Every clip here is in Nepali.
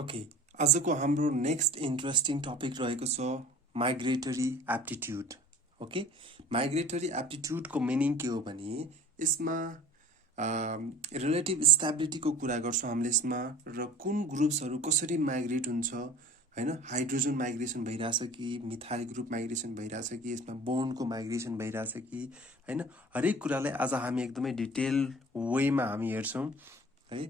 ओके, आजको हाम्रो नेक्स्ट इन्ट्रेस्टिङ टपिक रहेको छ माइग्रेटरी एप्टिट्युड। ओके, माइग्रेटरी एप्टिट्युडको मिनिङ के हो भने यसमा रिलेटिभ स्टेबिलिटीको कुरा गर्छौँ हामीले यसमा, र कुन ग्रुप्सहरू कसरी माइग्रेट हुन्छ होइन। हाइड्रोजन माइग्रेसन भइरहेछ कि मिथाइल ग्रुप माइग्रेसन भइरहेछ कि यसमा बोन्डको माइग्रेसन भइरहेछ कि होइन, हरेक कुरालाई आज हामी एकदमै डिटेल वेमा हामी हेर्छौँ है।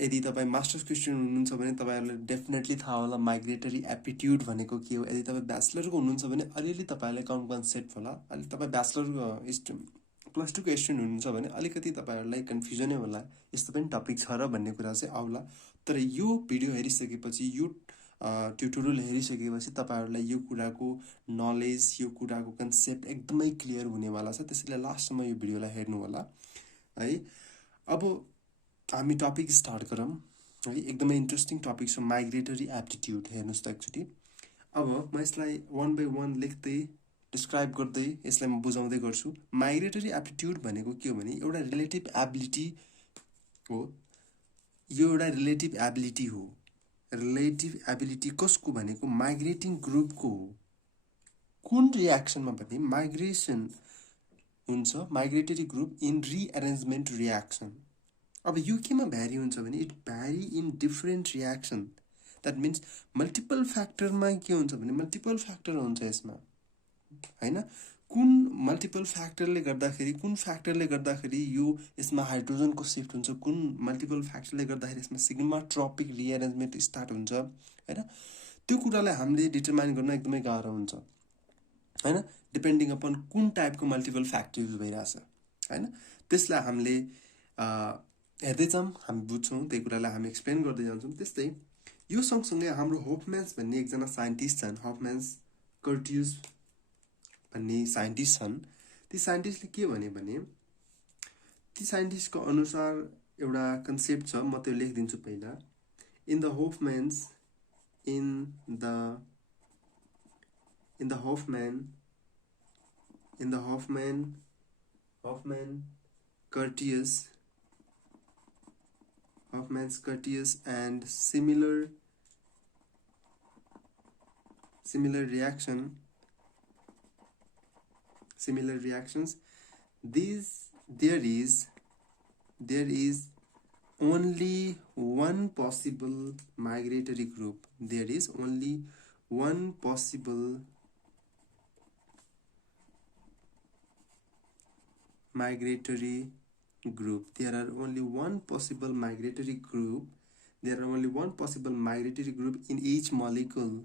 यदि तपाईँ मास्टर्सको स्टुडेन्ट हुनुहुन्छ भने तपाईँहरूलाई डेफिनेटली थाहा होला माइग्रेटरी एप्टिट्युड भनेको के हो। यदि तपाईँ ब्याचलरको हुनुहुन्छ भने अलिअलि तपाईँहरूलाई कन्सेप्ट होला। अहिले तपाईँ ब्याचलरको प्लस टूको स्टुडेन्ट हुनुहुन्छ भने अलिकति तपाईँहरूलाई कन्फ्युजनै होला, यस्तो पनि टपिक छ र भन्ने कुरा चाहिँ आउला। तर यो भिडियो हेरिसकेपछि, यो ट्युटोरियल हेरिसकेपछि तपाईँहरूलाई यो कुराको नलेज, यो कुराको कन्सेप्ट एकदमै क्लियर हुनेवाला छ। त्यसैले लास्टसम्म यो भिडियोलाई हेर्नु होला है। अब हामी टपिक स्टार्ट गरौँ है। एकदमै इन्ट्रेस्टिङ टपिक छ माइग्रेटरी एप्टिट्युड। हेर्नुहोस् त एकचोटि, अब म यसलाई वान बाई वान लेख्दै डिस्क्राइब गर्दै यसलाई म बुझाउँदै गर्छु। माइग्रेटरी एप्टिट्युड भनेको के हो भने एउटा रिलेटिभ एबिलिटी हो। यो एउटा रिलेटिभ एबिलिटी हो। रिलेटिभ एबिलिटी कसको भनेको माइग्रेटिङ ग्रुपको हो। कुन रियाक्सनमा भने माइग्रेसन हुन्छ, migratory group in rearrangement reaction. अब यो केमा भ्यारी हुन्छ भने it vary in different reaction. That means multiple फ्याक्टरमा के हुन्छ भने मल्टिपल फ्याक्टर हुन्छ यसमा होइन। कुन मल्टिपल फ्याक्टरले गर्दाखेरि, कुन फ्याक्टरले गर्दाखेरि यो यसमा हाइड्रोजनको सिफ्ट हुन्छ, कुन मल्टिपल फ्याक्टरले गर्दाखेरि यसमा सिग्मा ट्रपिक रिएरेन्जमेन्ट स्टार्ट हुन्छ होइन। त्यो कुरालाई हामीले डिटरमाइन गर्न एकदमै गाह्रो हुन्छ होइन, डिपेन्डिङ अपन कुन टाइपको मल्टिपल फ्याक्टर युज भइरहेछ होइन। त्यसलाई हामीले हेर्दै जाऊँ, हामी बुझ्छौँ, त्यही कुरालाई हामी एक्सप्लेन गर्दै जान्छौँ। त्यस्तै यो सँगसँगै हाम्रो होफम्यान्स भन्ने एकजना साइन्टिस्ट छन्, होफम्यान्स कर्टियुस भन्ने साइन्टिस्ट छन्। ती साइन्टिस्टले के भने ती साइन्टिस्टको अनुसार एउटा कन्सेप्ट छ, म त्यो लेखिदिन्छु पहिला। In the Hoffman's Curtius and similar reactions, there is only one possible migratory group. There is only one possible migratory group. There are only one possible migratory group. There are only one possible migratory group in each molecule.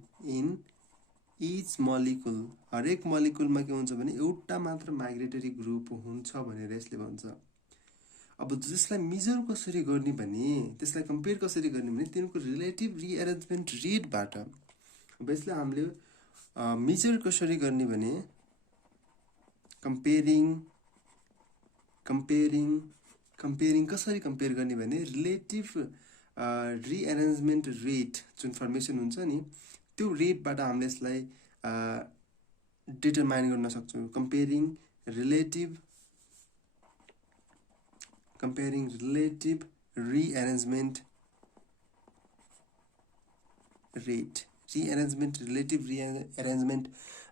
हरेक मोलिकुलमा के हुन्छ भने एउटा मात्र माइग्रेटरी ग्रुप हुन्छ भनेर यसले भन्छ। अब जसलाई मेजर कसरी गर्ने भने, त्यसलाई कम्पेयर कसरी गर्ने भने तिनीहरूको रिलेटिभ रिएरेन्जमेन्ट रेटबाट। अब यसलाई हामीले मेजर कसरी गर्ने भने कम्पेयरिङ कसरी कम्पेयर गर्ने भने रिलेटिभ रिएरेन्जमेन्ट रेट जुन फर्मेसन हुन्छ नि, त्यो रेटबाट हामीले यसलाई डिटरमाइन गर्न सक्छौँ। कम्पेयरिङ रिलेटिभ रिएरेन्जमेन्ट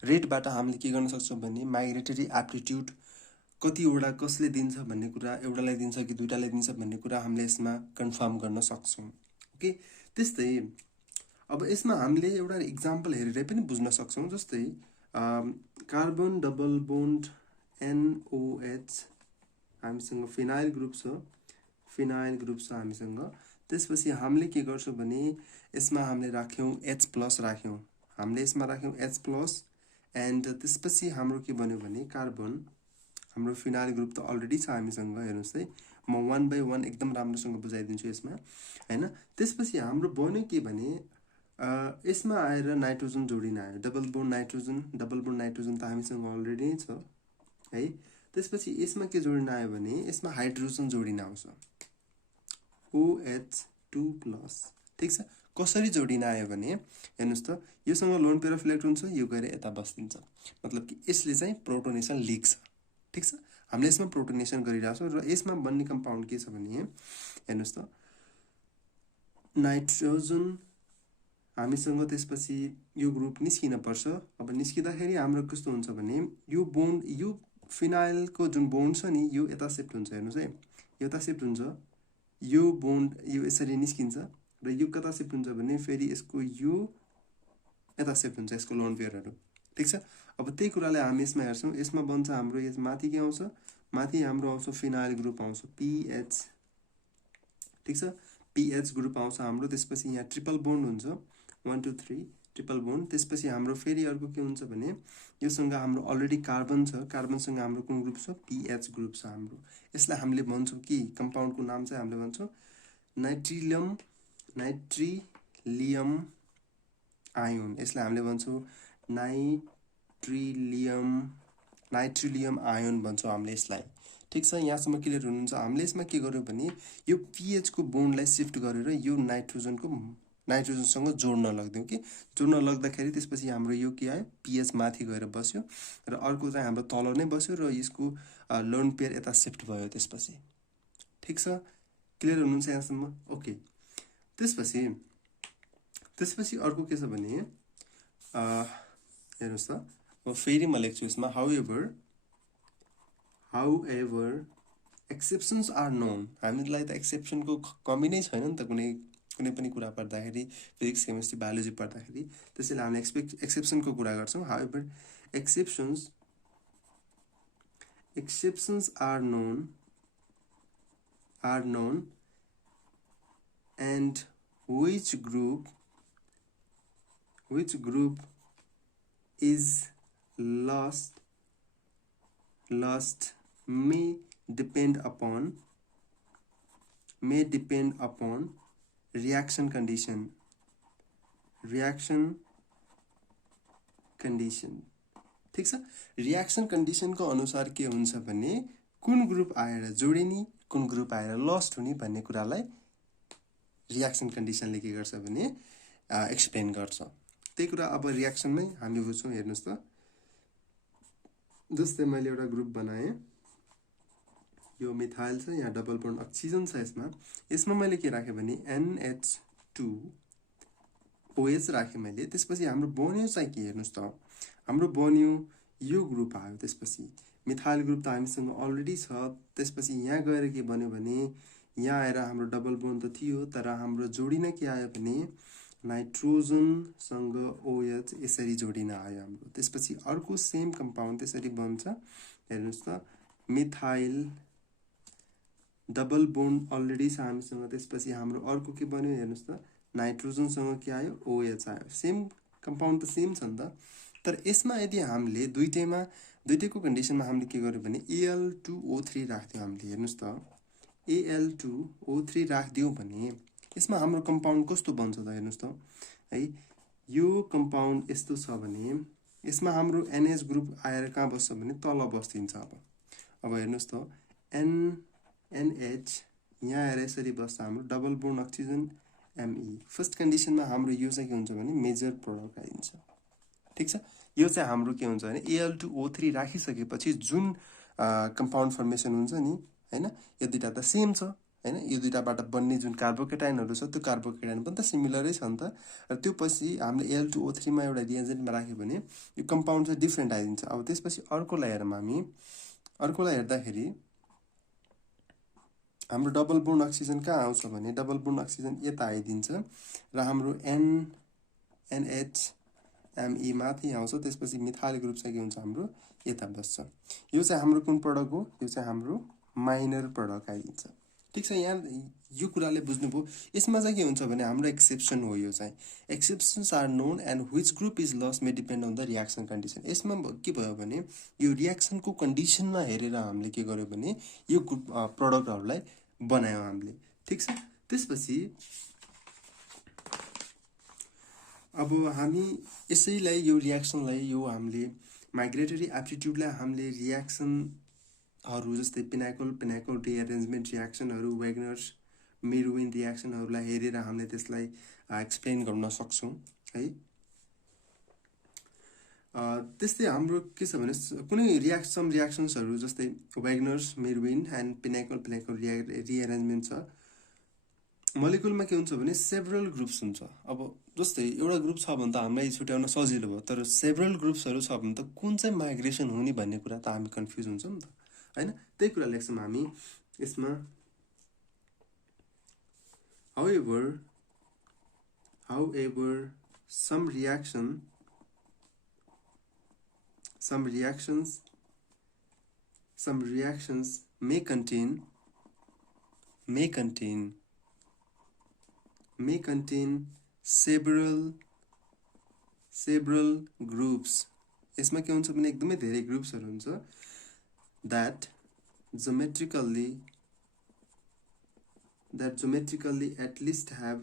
रेटबाट हामीले के गर्न सक्छौँ भने माइग्रेटरी एप्टिट्युड कतिवटा कसले दिन्छ भन्ने कुरा, एउटालाई दिन्छ कि दुईटालाई दिन्छ भन्ने कुरा हामीले यसमा कन्फर्म गर्न सक्छौँ। ओके, त्यस्तै अब यसमा हामीले एउटा इक्जाम्पल हेरेर पनि बुझ्न सक्छौँ। जस्तै कार्बन डबल बोन्ड NOH, हामीसँग फिनाइल ग्रुप छ हामीसँग। त्यसपछि हामीले के गर्छौँ भने यसमा हामीले राख्यौँ H+ राख्यौँ, हामीले यसमा राख्यौँ H+, एन्ड त्यसपछि हाम्रो के बन्यो भने कार्बन, हाम्रो फिनाइल ग्रुप त अलरेडी छ हामीसँग। हेर्नुहोस् है, म वान बाई वान एकदम राम्रोसँग बुझाइदिन्छु यसमा होइन। त्यसपछि हाम्रो बन्यो के भने यसमा आएर नाइट्रोजन जोडिन आयो, डबल बोन्ड नाइट्रोजन त हामीसँग अलरेडी नै छ है। त्यसपछि यसमा के जोडिन आयो भने यसमा हाइड्रोजन जोडिन आउँछ, OH2+। ठिक छ, कसरी जोडिन आयो भने हेर्नुहोस् त, योसँग लोन पेयर अफ इलेक्ट्रोन छ, यो गएर यता बस्दिन्छ, मतलब कि यसले चाहिँ प्रोटोनेसन लिक्छ। ठिक छ, हामीले यसमा प्रोटोनेसन गरिरहेछौँ र यसमा बन्ने कम्पाउन्ड के छ भने हेर्नुहोस् त, नाइट्रोजन हामीसँग त्यसपछि यो ग्रुप निस्किन पर्छ। अब निस्किँदाखेरि हाम्रो कस्तो हुन्छ भने यो बोन्ड यो फिनाइलको जुन बोन्ड छ नि यो यता शिफ्ट हुन्छ। हेर्नुहोस् है, यो यता शिफ्ट हुन्छ, यो बोन्ड यो यसरी निस्किन्छ र यो कता शिफ्ट हुन्छ भने फेरि यसको यो यता शिफ्ट हुन्छ, यसको लोन पेयरहरू। ठिक छ। अब त्यही कुरालाई हामी यसमा हेर्छौँ। यसमा बन्छ हाम्रो यस माथि के आउँछ, माथि हाम्रो आउँछ फिनाइल ग्रुप आउँछ PH। ठिक छ, PH ग्रुप आउँछ हाम्रो। त्यसपछि यहाँ ट्रिपल बोन्ड हुन्छ 1 2 3 ट्रिपल बोन्ड। त्यसपछि हाम्रो फेरि अर्को के हुन्छ भने योसँग हाम्रो अलरेडी कार्बन छ, कार्बनसँग हाम्रो कुन ग्रुप छ, PH ग्रुप छ हाम्रो। यसलाई हामीले भन्छौँ कि कम्पाउन्डको नाम चाहिँ हामीले भन्छौँ नाइट्रिलियम आयोन। यसलाई हामीले भन्छौँ नाइट्रिलियम आयोन भन्छौँ हामीले यसलाई। ठिक छ, यहाँसम्म क्लियर हुनुहुन्छ। हामीले यसमा के गर्यौँ भने यो PH को बोन्डलाई सिफ्ट गरेर यो नाइट्रोजनसँग जोड्न लग्दियौँ कि जोड्न लग्दाखेरि त्यसपछि हाम्रो यो के आयो, PH माथि गएर बस्यो र अर्को चाहिँ हाम्रो तल नै बस्यो र यसको लोन पेयर यता सिफ्ट भयो त्यसपछि। ठिक छ, क्लियर हुनुहुन्छ यहाँसम्म? ओके। त्यसपछि अर्को के छ भने हेर्नुहोस् त, अब फेरि म लेख्छु यसमा हाउएभर एक्सेप्सन्स आर नोन। हामीलाई त एक्सेप्सनको कमी नै छैन नि त कुनै पनि कुरा पढ्दाखेरि, फिजिक्स केमिस्ट्री बायोलोजी पढ्दाखेरि। त्यसैले हामीले एक्सेप्सनको कुरा गर्छौँ। However exceptions are known and which group is lost may depend upon reaction condition। ठिक छ, रियाक्सन कन्डिसनको अनुसार के हुन्छ भने कुन ग्रुप आएर जोडिने कुन ग्रुप आएर लस्ट हुने भन्ने कुरालाई रियाक्सन कन्डिसनले के गर्छ भने एक्सप्लेन गर्छ। त्यही कुरा अब रियाक्सनमै हामी बुझ्छौँ। हेर्नुहोस् त, जस्तै मैले एउटा ग्रुप बनाएँ, यो मिथाइल छ, यहाँ डबल बोन्ड अक्सिजन छ। यसमा मैले के राखेँ भने NH2OH राखेँ मैले। त्यसपछि हाम्रो बन्यो चाहिँ के, हेर्नुहोस् त, हाम्रो बन्यो यो ग्रुप आयो। त्यसपछि मिथाइल ग्रुप त हामीसँग अलरेडी छ। त्यसपछि यहाँ गएर के बन्यो भने यहाँ आएर हाम्रो डबल बोन्ड त थियो, तर हाम्रो जोडिन के आयो भने नाइट्रोजनसँग OH यसरी जोडिन आयो हाम्रो। त्यसपछि अर्को सेम कम्पाउन्ड त्यसरी बन्छ। हेर्नुहोस् त, मिथाइल डबल बोन्ड अलरेडी छ हामीसँग। त्यसपछि हाम्रो अर्को के बन्यो, हेर्नुहोस् त, नाइट्रोजनसँग के आयो, OH आयो। सेम कम्पाउन्ड त सेम छ नि त। तर यसमा यदि हामीले दुईटैको कन्डिसनमा हामीले के गर्यो भने Al2O3 राख्थ्यौँ हामीले। हेर्नुहोस् त, Al2O3 राखिदियौँ भने यसमा हाम्रो कम्पाउन्ड कस्तो बन्छ त, हेर्नुहोस् त है। यो कम्पाउन्ड यस्तो छ भने यसमा हाम्रो NH ग्रुप आएर कहाँ बस्छ भने तल बस्दिन्छ। अब हेर्नुहोस् त, NH यहाँ आएर यसरी बस्छ हाम्रो double bond oxygen Me। First कन्डिसनमा हाम्रो यो चाहिँ के हुन्छ भने मेजर प्रोडक्ट आइदिन्छ। ठिक छ, यो चाहिँ हाम्रो के हुन्छ भने Al2O3 राखिसकेपछि जुन कम्पाउन्ड फर्मेसन हुन्छ नि, हैन, यो दुईटा त सेम छ, हैन। यो दुईटाबाट बन्ने जुन कार्बोकेटाइनहरू छ त्यो कार्बोकेटाइन पनि त सिमिलरै छ नि त। र त्यो पछि हामीले Al2O3 मा एउटा रिएजेन्टमा राख्यो भने यो कम्पाउन्ड चाहिँ डिफ्रेन्ट आइदिन्छ। अब त्यसपछि अर्कोलाई हेर्दाखेरि हाम्रो डबल बोन्ड अक्सिजन कहाँ आउँछ भने डबल बोन्ड अक्सिजन यता आइदिन्छ र हाम्रो NHMe माथि आउँछ। त्यसपछि मिथाइल ग्रुप चाहिँ के हुन्छ हाम्रो यता बस्छ। यो चाहिँ हाम्रो कुन प्रोडक्ट हो, यो चाहिँ हाम्रो माइनर प्रोडक्ट आइदिन्छ। ठिक छ, यहाँ यो कुराले बुझ्नुभयो। यसमा चाहिँ के हुन्छ भने हाम्रो एक्सेप्सन हो। यो चाहिँ exceptions are known and which group is lost may depend on the reaction condition. यसमा के भयो भने यो रियाक्सनको कन्डिसनमा हेरेर हामीले के गर्यो भने यो प्रोडक्टहरूलाई बनायौँ हामीले। ठिक छ, त्यसपछि अब हामी यसैलाई यो रियाक्सनलाई यो हामीले माइग्रेटरी एप्टिट्युडलाई हामीले रियाक्सनहरू जस्तै पिनाकल रिएरेन्जमेन्ट रियाक्सनहरू, वेगनर्स मिरविन रियाक्सनहरूलाई हेरेर हामीले त्यसलाई एक्सप्लेन गर्न सक्छौँ है। त्यस्तै हाम्रो के छ भने कुनै रियाक्सन्सहरू जस्तै वेगनर्स मिरविन एन्ड पिनाकल रिएरेन्जमेन्ट छ। मलिकुलमा के हुन्छ भने सेभरल ग्रुप्स हुन्छ। अब जस्तै एउटा ग्रुप छ भने त हामीलाई छुट्याउन सजिलो भयो, तर सेभरल ग्रुप्सहरू छ भने त कुन चाहिँ माइग्रेसन हुने भन्ने कुरा त हामी कन्फ्युज हुन्छौँ नि त, होइन? त्यही कुरा लेख्छौँ हामी यसमा। However, some reactions may contain several groups। यसमा के हुन्छ भने एकदमै धेरै ग्रुप्सहरू हुन्छ that geometrically at least have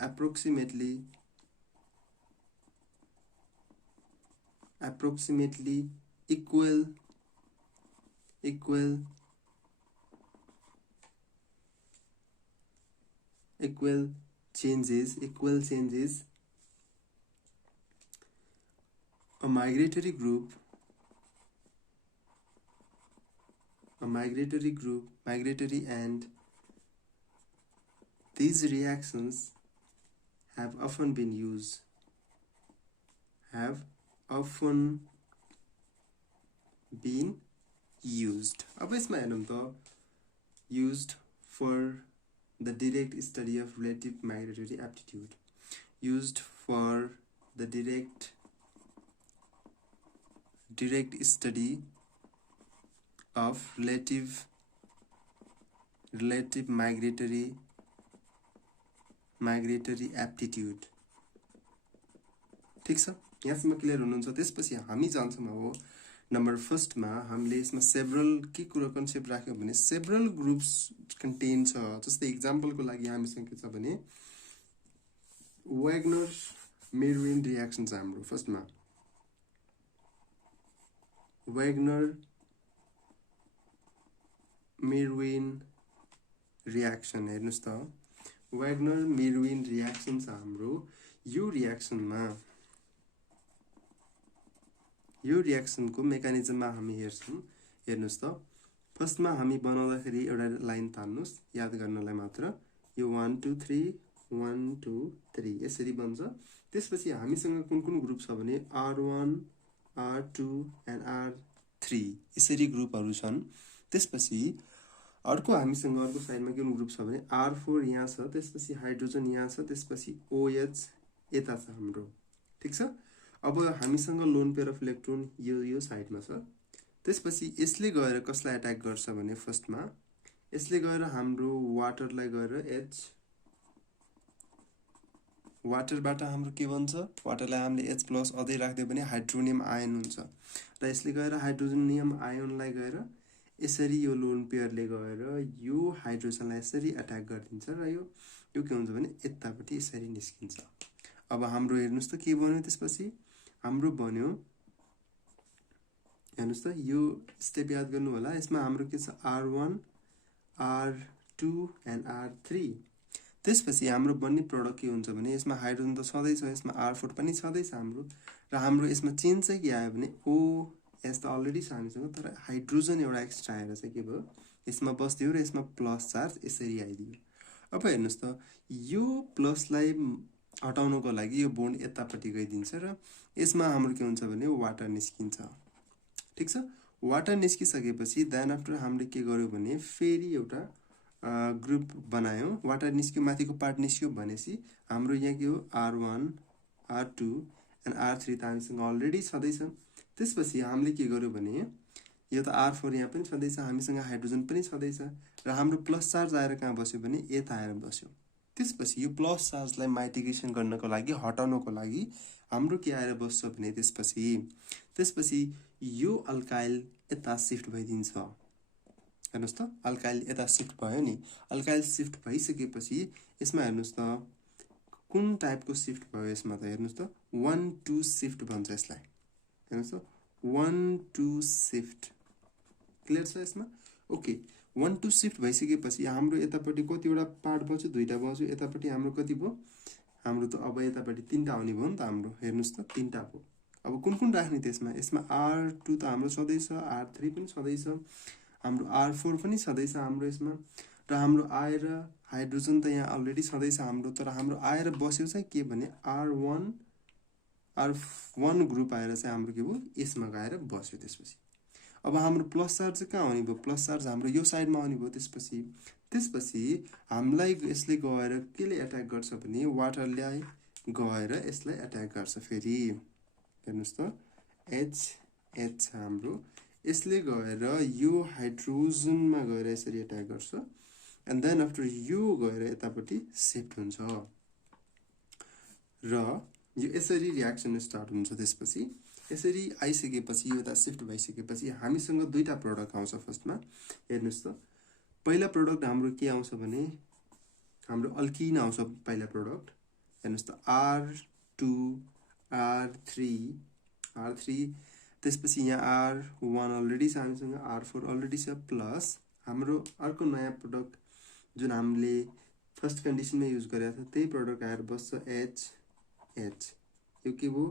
approximately equal changes a migratory and these reactions have often been used अब यसमा हेरौँ त used for the direct study of relative migratory aptitude, used for the direct study of relative migratory aptitude। ठिक छ, यहाँसम्म क्लियर हुनुहुन्छ? त्यसपछि हामी जान्छौँ अब नम्बर फर्स्टमा। हामीले यसमा सेभरल के कुरा कन्सेप्ट राख्यौँ भने सेभरल ग्रुप्स कन्टेन छ। जस्तै इक्जाम्पलको लागि हामीसँग के छ भने वाग्नर मेर्विन रियाक्सन छ हाम्रो फर्स्टमा। वाग्नर मेर्विन रियाक्सन हेर्नुहोस् त, वाग्नर मेर्विन रियाक्सन छ हाम्रो। यो रियाक्सनको मेकानिजममा हामी हेर्नुहोस् त। फर्स्टमा हामी बनाउँदाखेरि एउटा लाइन तान्नुहोस् याद गर्नलाई मात्र। यो 1 2 3 1 2 3 यसरी बन्छ। त्यसपछि हामीसँग कुन ग्रुप छ भने R1 R2 एन्ड R3 यसरी ग्रुपहरू छन्। त्यसपछि अर्को हामीसँग अर्को साइडमा कुन ग्रुप छ भने R4 यहाँ छ, त्यसपछि हाइड्रोजन यहाँ छ, त्यसपछि OH यता छ हाम्रो। ठिक छ, अब हामीसँग लोन पेयर अफ इलेक्ट्रोन यो साइडमा छ। त्यसपछि यसले गएर कसलाई एट्याक गर्छ भने फर्स्टमा यसले गएर हाम्रो वाटरलाई गएर वाटरबाट हाम्रो के भन्छ, वाटरलाई हामीले H+ अझै राख्दियो भने हाइड्रोनियम आयन हुन्छ, र यसले गएर हाइड्रोजनियम आयनलाई गएर यसरी यो लोन पेयरले गएर यो हाइड्रोजनलाई यसरी एट्याक गरिदिन्छ, र यो के हुन्छ भने यतापट्टि यसरी निस्किन्छ। अब हाम्रो हेर्नुहोस् त के बन्यो, त्यसपछि हाम्रो बन्यो हेर्नुहोस् त, यो स्टेप याद गर्नु होला। यसमा हाम्रो के छ R1 R2 एन्ड R3। त्यसपछि हाम्रो बन्ने प्रडक्ट के हुन्छ भने यसमा हाइड्रोजन त छँदैछ, यसमा R4 पनि छँदैछ हाम्रो, र हाम्रो यसमा चेन्ज चाहिँ के आयो भने OH त अलरेडी छ हामीसँग, तर हाइड्रोजन एउटा एक्स्ट्रा आएर चाहिँ के भयो यसमा बस्दियो र यसमा प्लस चार्ज यसरी आइदियो। अब हेर्नुहोस् त, यो प्लसलाई हटाउनको लागि यो बोन्ड यतापट्टि गइदिन्छ र यसमा हाम्रो के हुन्छ भने वाटर निस्किन्छ। ठिक छ, वाटर निस्किसकेपछि देन आफ्टर हामीले के गर्यो भने फेरि एउटा ग्रुप बनायौँ। वाटर निस्क्यो, माथिको पार्ट निस्क्यो भनेपछि हाम्रो यहाँ के हो R1 R2 एन्ड R3 त हामीसँग अलरेडी छँदैछ। त्यसपछि हामीले के गर्यो भने यो त R4 यहाँ पनि छँदैछ, हामीसँग हाइड्रोजन पनि छँदैछ, र हाम्रो प्लस चार्ज आएर कहाँ बस्यो भने यता आएर बस्यो। त्यसपछि यो प्लस चार्जलाई माइटिगेसन गर्नको लागि हटाउनको लागि हाम्रो के आएर बस्छ भने त्यसपछि यो अल्काइल यता सिफ्ट भइदिन्छ। हेर्नुहोस् त, अल्काइल यता सिफ्ट भयो नि। अल्काइल सिफ्ट भइसकेपछि यसमा हेर्नुहोस् त कुन टाइपको सिफ्ट भयो यसमा त हेर्नुहोस् त 1 2 सिफ्ट भन्छ यसलाई। हेर्नुहोस् त 1 2 सिफ्ट क्लियर छ यसमा? ओके, 1 2 सिफ्ट भइसकेपछि हाम्रो यतापट्टि कतिवटा पार्ट बच्यो, दुईटा बच्यो। यतापट्टि हाम्रो कति भयो, हाम्रो त अब यतापट्टि 3टा हुने भयो नि त हाम्रो। हेर्नुहोस् त 3टा भयो। अब कुन राख्ने त्यसमा? यसमा R2 त हाम्रो छँदैछ, R3 पनि छँदैछ, हाम्रो R4 पनि छँदैछ हाम्रो यसमा, र हाम्रो आएर हाइड्रोजन त यहाँ अलरेडी छँदैछ हाम्रो, तर हाम्रो आएर बस्यो चाहिँ के भने R1 ग्रुप आएर चाहिँ हाम्रो के भयो यसमा गएर बस्यो। त्यसपछि अब हाम्रो प्लस चार्ज चाहिँ कहाँ आउने भयो, प्लस चार्ज हाम्रो यो साइडमा आउने भयो। त्यसपछि हामीलाई यसले गएर केले एट्याक गर्छ भने वाटरले गएर यसलाई एट्याक गर्छ। फेरि हेर्नुहोस् त H हाम्रो यसले गएर यो हाइड्रोजनमा गएर यसरी एट्याक गर्छ, एन्ड देन आफ्टर यो गएर यतापट्टि शिफ्ट हुन्छ र यो यसरी रियाक्सन स्टार्ट हुन्छ। त्यसपछि यसरी आइसकेपछि यो यता शिफ्ट भइसकेपछि हामीसँग दुईटा प्रोडक्ट आउँछ। फर्स्टमा हेर्नुहोस् त पहिला प्रोडक्ट हाम्रो के आउँछ भने हाम्रो अल्किन आउँछ पहिला प्रोडक्ट। हेर्नुहोस् त R2 R3 त्यसपछि यहाँ R1 अलरेडी छ हामीसँग, R4 अलरेडी छ, प्लस हाम्रो अर्को नयाँ प्रोडक्ट जुन हामीले फर्स्ट कन्डिसनमा युज गरेको थियो त्यही प्रोडक्ट आएर बस्छ H यो के भयो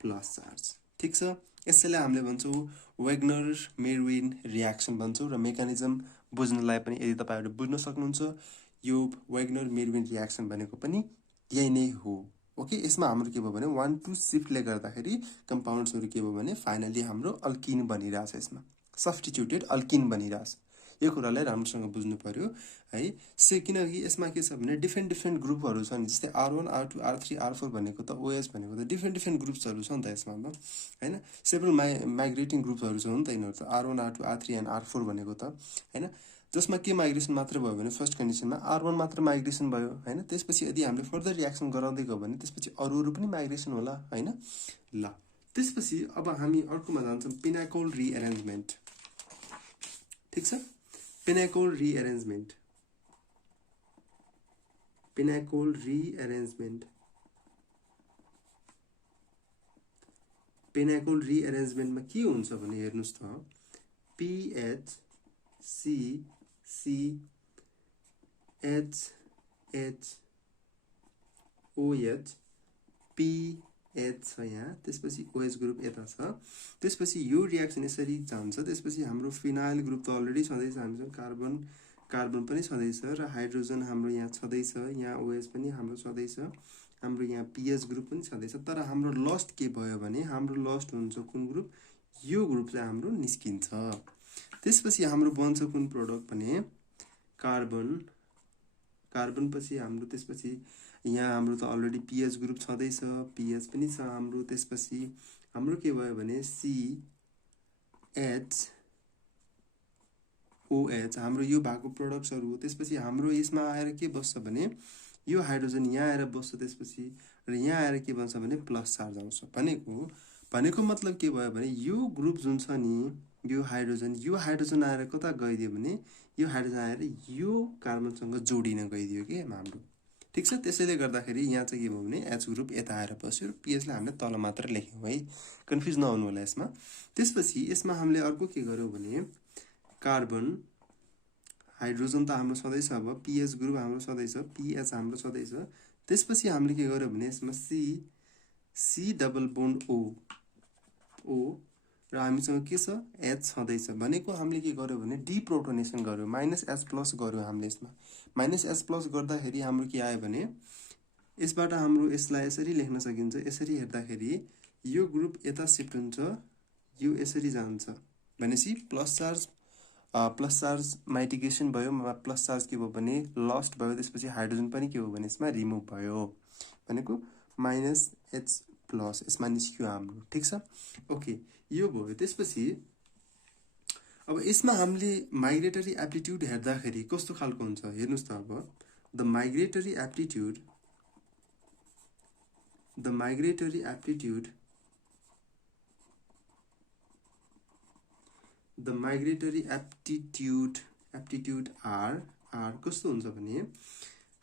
प्लस चार्ज। ठिक छ, यसैलाई हामीले भन्छौँ वेगनर मेर्विन रियाक्सन भन्छौँ, र मेकानिजम बुझ्नलाई पनि यदि तपाईहरु बुझ्न सक्नुहुन्छ यो वेगनर मेर्विन रियाक्सन भनेको पनि यही नै हो। ओके, यसमा हाम्रो के भयो भने 1-2 शिफ्टले गर्दाखेरि कम्पाउन्ड्सहरु के भयो भने फाइनली हाम्रो अल्किन बनिरहेछ, यसमा सब्स्टिट्युटेड अल्किन बनिरहेछ। यो कुरालाई राम्रोसँग बुझ्नु पर्यो है। किनकि यसमा के छ भने डिफरेन्ट ग्रुपहरु छन्, जस्तै R1 R2 R3 R4 भनेको त OH भनेको त डिफरेन्ट ग्रुप्सहरु छ नि त यसमा त हैन, सेभरल माइग्रेटिङ ग्रुप्सहरु छ नि त यिनीहरु त R1 R2 R3 and R4 भनेको त हैन, जसमा के माइग्रेसन मात्र भयो भने फर्स्ट कन्डिसनमा R1 मात्र माइग्रेसन भयो हैन। त्यसपछि यदि हामीले फर्दर रियाक्सन गराउँदै गयो भने त्यसपछि अरू पनि माइग्रेसन होला हैन। ल त्यसपछि अब हामी अर्कोमा जान्छौं, पिनाकोल रिअरेन्जमेन्ट। ठीक छ, पिनाकोल रिअरेन्जमेन्ट मा के हुन्छ भने हेर्नुस् त PH C C H H OH PH छ यहाँ, त्यसपछि OH ग्रुप यता छ। त्यसपछि यो रियाक्सन यसरी जान्छ। त्यसपछि हाम्रो फिनाइल ग्रुप त अलरेडी छँदैछ हामीसँग, कार्बन पनि छँदैछ र हाइड्रोजन हाम्रो यहाँ छँदैछ, यहाँ OH पनि हाम्रो छँदैछ, हाम्रो यहाँ PH ग्रुप पनि छँदैछ। तर हाम्रो लस्ट के भयो भने हाम्रो लस्ट हुन्छ कुन ग्रुप, यो ग्रुप चाहिँ हाम्रो निस्किन्छ। त्यसपछि हाम्रो बन्छ कुन प्रोडक्ट भने कार्बन पछि हाम्रो त्यसपछि यहाँ हाम्रो त अलरेडी PH ग्रुप छँदैछ, PH पनि छ हाम्रो। त्यसपछि हाम्रो के भयो भने CHOH हाम्रो यो भएको प्रोडक्ट्सहरु। त्यसपछि हाम्रो यसमा आएर के बस्छ भने यो हाइड्रोजन यहाँ आएर बस्छ, त्यसपछि र यहाँ आएर के बन्छ भने प्लस चार्ज आउँछ। भनेको मतलब के भयो भने यो ग्रुप जुन छ नि यो हाइड्रोजन आएर कता गइदियो भने यो हाइड्रोजन आएर यो कार्बनसँग जोडिन गइदियो के हाम्रो। ठीक छ, त्यसैले गर्दाखेरि यहाँ चाहिँ के भयो भने H ग्रुप यता आएर बस्यो र PH लाई हामीले तल मात्र लेख्यौं है, कन्फ्युज नहुनु होला यसमा। त्यसपछि यसमा हामीले अर्को के गर्यौं भने कार्बन हाइड्रोजन त हाम्रो छँदैछ, अब PH ग्रुप हाम्रो छँदैछ, PH हाम्रो छँदैछ। त्यसपछि हामीले के गर्यौं भने यसमा C डबल बोन्ड O र हामीसँग के छ H छँदैछ। भनेको हामीले के गर्यौं भने डिप्रोटोनेसन गर्यौं, -H+ गर्यौं हामीले। यसमा -H+ गर्दाखेरि हाम्रो के आयो भने यसबाट हाम्रो यसलाई यसरी लेख्न सकिन्छ। यसरी हेर्दाखेरि यो ग्रुप यता शिफ्ट हुन्छ, यो यसरी जान्छ भनेसी प्लस चार्ज माइटिगेसन भयो, प्लस चार्ज के भयो भने लस्ट भयो। त्यसपछि हाइड्रोजन पनि के भयो भने यसमा रिमुभ भयो, भनेको -H+ यसमा निस्क्यो हाम्रो। ठीक छ, ओके यो भयो। त्यसपछि अब यसमा हामीले माइग्रेटरी एप्टिट्युड हेर्दाखेरि कस्तो खालको हुन्छ हेर्नुस् त। अब द माइग्रेटरी एप्टिट्युड R कस्तो हुन्छ भने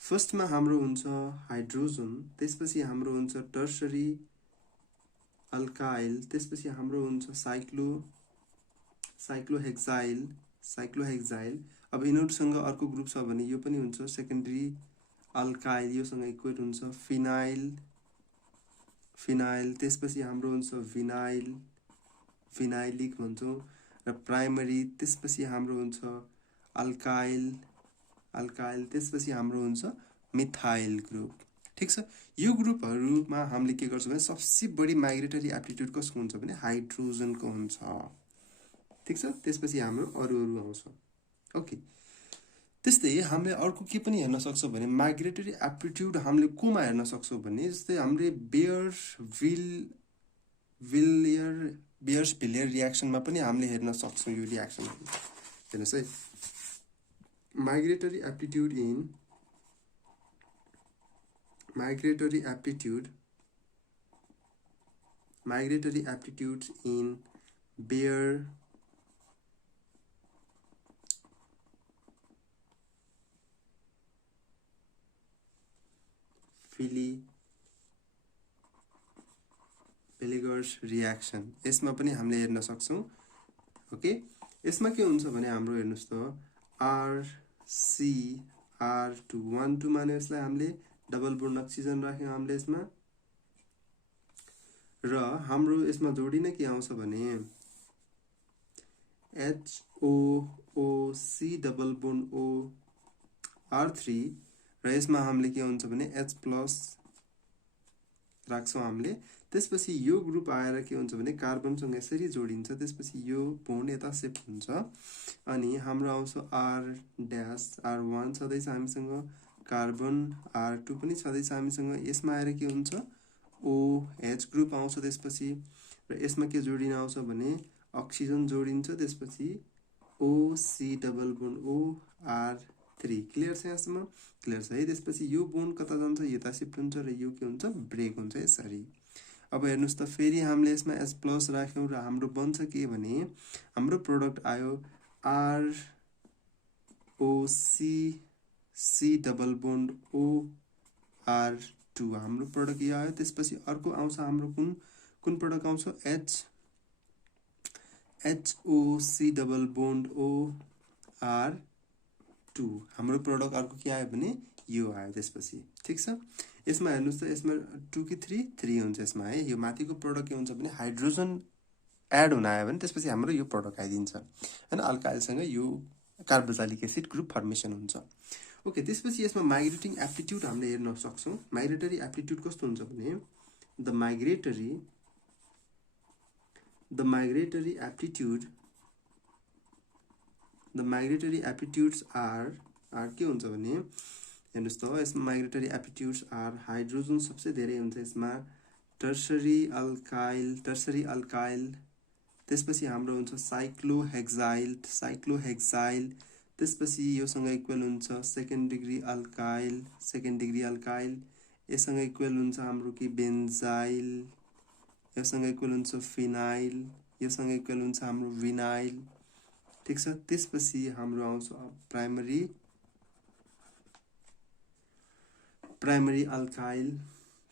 फर्स्टमा हाम्रो हुन्छ हाइड्रोजन, त्यसपछि हाम्रो हुन्छ टर्सरी अल्काइल, त्यसपछि हाम्रो हुन्छ साइक्लोहेक्साइल। अब यिनीहरुसँग अर्को ग्रुप छ भने यो पनि हुन्छ सेकेन्डरी अल्काइल, योसँग इक्वेट हुन्छ फिनाइल। त्यसपछि हाम्रो हुन्छ विनाइलिक भन्छौं, र प्राइमरी, त्यसपछि हाम्रो हुन्छ अल्काइल, त्यसपछि हाम्रो हुन्छ मिथाइल ग्रुप। ठिक छ, यो ग्रुपहरूमा हामीले के गर्छौँ भने सबसे बढी माइग्रेटरी एप्टिट्युड कसको हुन्छ भने हाइड्रोजनको हुन्छ। ठिक छ, त्यसपछि हाम्रो अरू आउँछ। ओके, त्यस्तै हामीले अर्को के पनि हेर्न सक्छौँ भने माइग्रेटरी एप्टिट्युड हामीले कोमा हेर्न सक्छौँ भने जस्तै हामीले बियर्स भिलियर रियाक्सनमा पनि हामीले हेर्न सक्छौँ यो रियाक्सनहरू। हेर्नुहोस् है, माइग्रेटरी एप्टिट्युड्स इन बेयर फिलिगर्स रियाक्सन, यसमा पनि हामीले हेर्न सक्छौँ। ओके, यसमा के हुन्छ भने हाम्रो हेर्नुहोस् त RCR2 1 2 माने यसलाई हामीले डबल बोन्ड अक्सिजन राख्यौँ हामीले यसमा, र हाम्रो यसमा जोडिन के आउँछ भने HOOC double bond O R3, र यसमा हामीले के हुन्छ भने H+ राख्छौँ हामीले। त्यसपछि यो ग्रुप आएर के हुन्छ भने कार्बनसँग यसरी जोडिन्छ, त्यसपछि यो बोन्ड यता शिफ्ट हुन्छ अनि हाम्रो आउँछ R-R1 छँदैछ हामीसँग, कार्बन R2 पनि छँदैछ हामीसँग। यसमा आएर के हुन्छ OH ग्रुप आउँछ त्यसपछि, र यसमा के जोडिन आउँछ भने अक्सिजन जोडिन्छ, त्यसपछि OC double bond O R3। Clear छ यहाँसम्म? क्लियर छ है। त्यसपछि यो बोन्ड कता जान्छ, यता शिफ्ट हुन्छ र यो के हुन्छ ब्रेक हुन्छ यसरी। अब हेर्नुहोस् त फेरि हामीले यसमा H+ राख्यौँ र हाम्रो बन्छ के भने हाम्रो प्रोडक्ट आयो ROC double bond O R2, हाम्रो प्रोडक्ट यो आयो। त्यसपछि अर्को आउँछ हाम्रो कुन प्रोडक्ट आउँछ HOC double bond O R2, हाम्रो प्रोडक्ट अर्को के आयो भने यो आयो त्यसपछि। ठिक छ, यसमा हेर्नुहोस् त यसमा 2 कि 3 हुन्छ यसमा है। यो माथिको प्रोडक्ट के हुन्छ भने हाइड्रोजन एड हुन आयो भने त्यसपछि हाम्रो यो प्रोडक्ट आइदिन्छ हैन, अल्काइलसँग यो कार्बोक्सिलिक एसिड ग्रुप फर्मेसन हुन्छ। ओके, त्यसपछि यसमा माइग्रेटिङ एप्टिट्युड हामीले हेर्न सक्छौँ। माइग्रेटरी एप्टिट्युड कस्तो हुन्छ भने द माइग्रेटरी एप्टिट्युड्स आर के हुन्छ भने हेर्नुहोस् त यसमा माइग्रेटरी एप्टिट्युड्स आर हाइड्रोजन सबसे धेरै हुन्छ यसमा, टर्सरी अल्काइल, त्यसपछि हाम्रो हुन्छ साइक्लोहेक्साइल, त्यसपछि योसँग इक्वल हुन्छ सेकेन्ड डिग्री अल्काइल, यससँग इक्वल हुन्छ हाम्रो कि बेन्जाइल, योसँग इक्वल हुन्छ फिनाइल, योसँग इक्वल हुन्छ हाम्रो विनाइल। ठिक छ, त्यसपछि हाम्रो आउँछ प्राइमरी अल्काइल,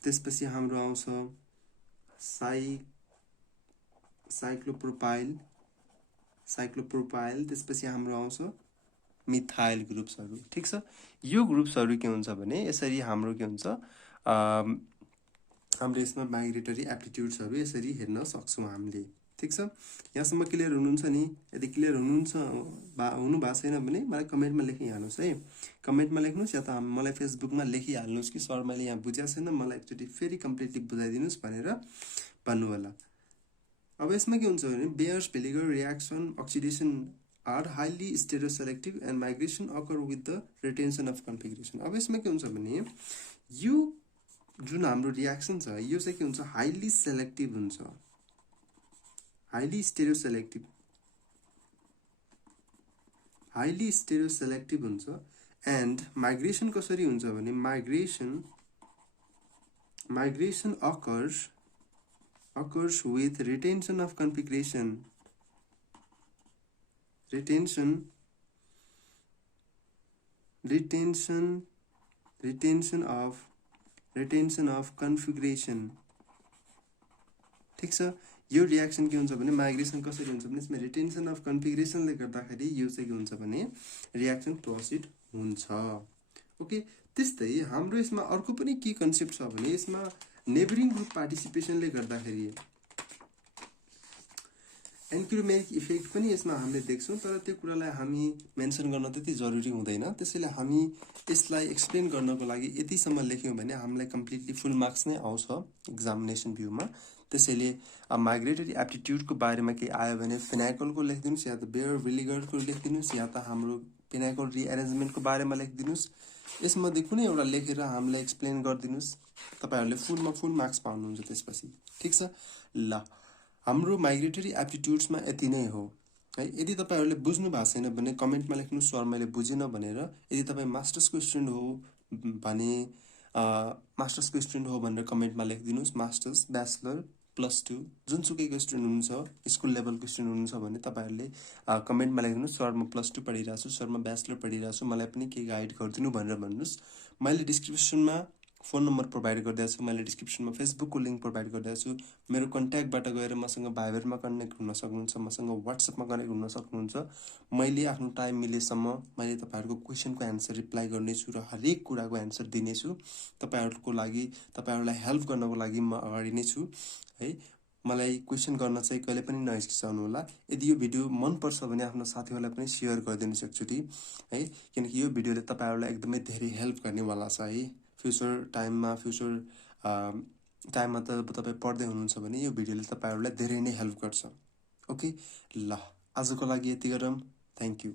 त्यसपछि हाम्रो आउँछ साइक्लोप्रोपाइल, त्यसपछि हाम्रो आउँछ मिथाइल ग्रुप्सहरू। ठिक छ, यो ग्रुप्सहरू के हुन्छ भने यसरी हाम्रो के हुन्छ हाम्रो यसमा माइग्रेटरी एप्टिट्युड्सहरू यसरी हेर्न सक्छौँ हामीले। ठिक छ, यहाँसम्म क्लियर हुनुहुन्छ नि? यदि क्लियर हुनु भएको छैन भने मलाई कमेन्टमा लेखिहाल्नुहोस् है। कमेन्टमा लेख्नुहोस् या त मलाई फेसबुकमा लेखिहाल्नुहोस् कि सर मैले यहाँ बुझेको छैन, मलाई एकचोटि फेरि कम्प्लिटली बुझाइदिनुहोस् भनेर भन्नु होला। अब यसमा के हुन्छ भने Baeyer Villiger reaction oxidation are highly stereoselective and migration occur with the retention of configuration. अब यसमा के हुन्छ भने यो जुन हाम्रो रियाक्सन छ यो चाहिँ के हुन्छ हाइली सेलेक्टिभ हुन्छ, हाइली स्टेरियोसेलेक्टिभ हुन्छ। एन्ड माइग्रेसन कसरी हुन्छ भने migration occurs with retention of configuration, retention of configuration। ठिक छ, यो रियाक्सन के हुन्छ भने माइग्रेसन कसरी हुन्छ भने यसमा रिटेन्सन अफ कन्फिगरेसनले गर्दाखेरि यो चाहिँ के हुन्छ भने रियाक्सन प्रोसिड हुन्छ। ओके, त्यस्तै हाम्रो यसमा अर्को पनि के कन्सेप्ट छ भने यसमा नेबरिङ ग्रुप पार्टिसिपेसनले गर्दाखेरि एन्क्रोमेरिक इफेक्ट पनि यसमा हामीले देख्छौँ, तर त्यो कुरालाई हामी मेन्सन गर्न त्यति जरुरी हुँदैन। त्यसैले हामी यसलाई एक्सप्लेन गर्नको लागि यतिसम्म लेख्यौँ भने हामीलाई कम्प्लिटली फुल मार्क्स नै आउँछ एक्जामिनेसन भ्यूमा। त्यसैले माइग्रेटरी एप्टिट्युडको बारेमा केही आयो भने फिनाइकलको लेखिदिनुहोस्, या त बेयर विलिगरको लेखिदिनुहोस्, या त हाम्रो फिनाइकल रिएरेन्जमेन्टको बारेमा लेखिदिनुहोस्। यसमध्ये कुनै एउटा लेखेर हामीलाई एक्सप्लेन गरिदिनुहोस्। तपाईँहरूले फुल मार्क्स पाउनुहुन्छ त्यसपछि। ठिक छ ल, हाम्रो माइग्रेटरी एप्टिट्युड्समा यति नै हो है। यदि तपाईँहरूले बुझ्नु भएको छैन भने कमेन्टमा लेख्नुहोस् सर मैले बुझिनँ भनेर। यदि तपाईँ मास्टर्सको स्टुडेन्ट हो भने मास्टर्सको स्टुडेन्ट हो भनेर कमेन्टमा लेखिदिनुहोस्। मास्टर्स, ब्याचलर, +2 जुनसुकैको स्टुडेन्ट हुनुहुन्छ, स्कुल लेभलको स्टुडेन्ट हुनुहुन्छ भने तपाईँहरूले कमेन्टमा लेखिदिनुहोस् सर म +2 पढिरहेको छु, सर म ब्याचलर पढिरहेको छु, मलाई पनि केही गाइड गरिदिनु भनेर भन्नुहोस्। मैले डिस्क्रिप्सनमा फोन नम्बर प्रोभाइड गरिदिएको छु, मैले डिस्क्रिप्सनमा फेसबुकको लिङ्क प्रोभाइड गरिदिएको छु। मेरो कन्ट्याक्टबाट गएर मसँग भाइबरमा कनेक्ट हुन सक्नुहुन्छ, मसँग वाट्सएपमा कनेक्ट हुन सक्नुहुन्छ। मैले आफ्नो टाइम मिलेसम्म मैले तपाईँहरूको क्वेसनको एन्सर रिप्लाई गर्नेछु र हरेक कुराको एन्सर दिनेछु। तपाईँहरूलाई हेल्प गर्नको लागि म अगाडि नै छु है। मलाई क्वेसन गर्न चाहिँ कहिले पनि नहिचकिचाउनु होला। यदि यो भिडियो मनपर्छ भने आफ्नो साथीहरूलाई पनि सेयर गरिदिनुहोस् एकचोटि है, किनकि यो भिडियोले तपाईँहरूलाई एकदमै धेरै हेल्प गर्नेवाला छ है। फ्युचर टाइममा त अब तपाईँ पढ्दै हुनुहुन्छ भने यो भिडियोले तपाईँहरूलाई धेरै नै हेल्प गर्छ। ओके ल, आजको लागि यति गरौँ। Thank you.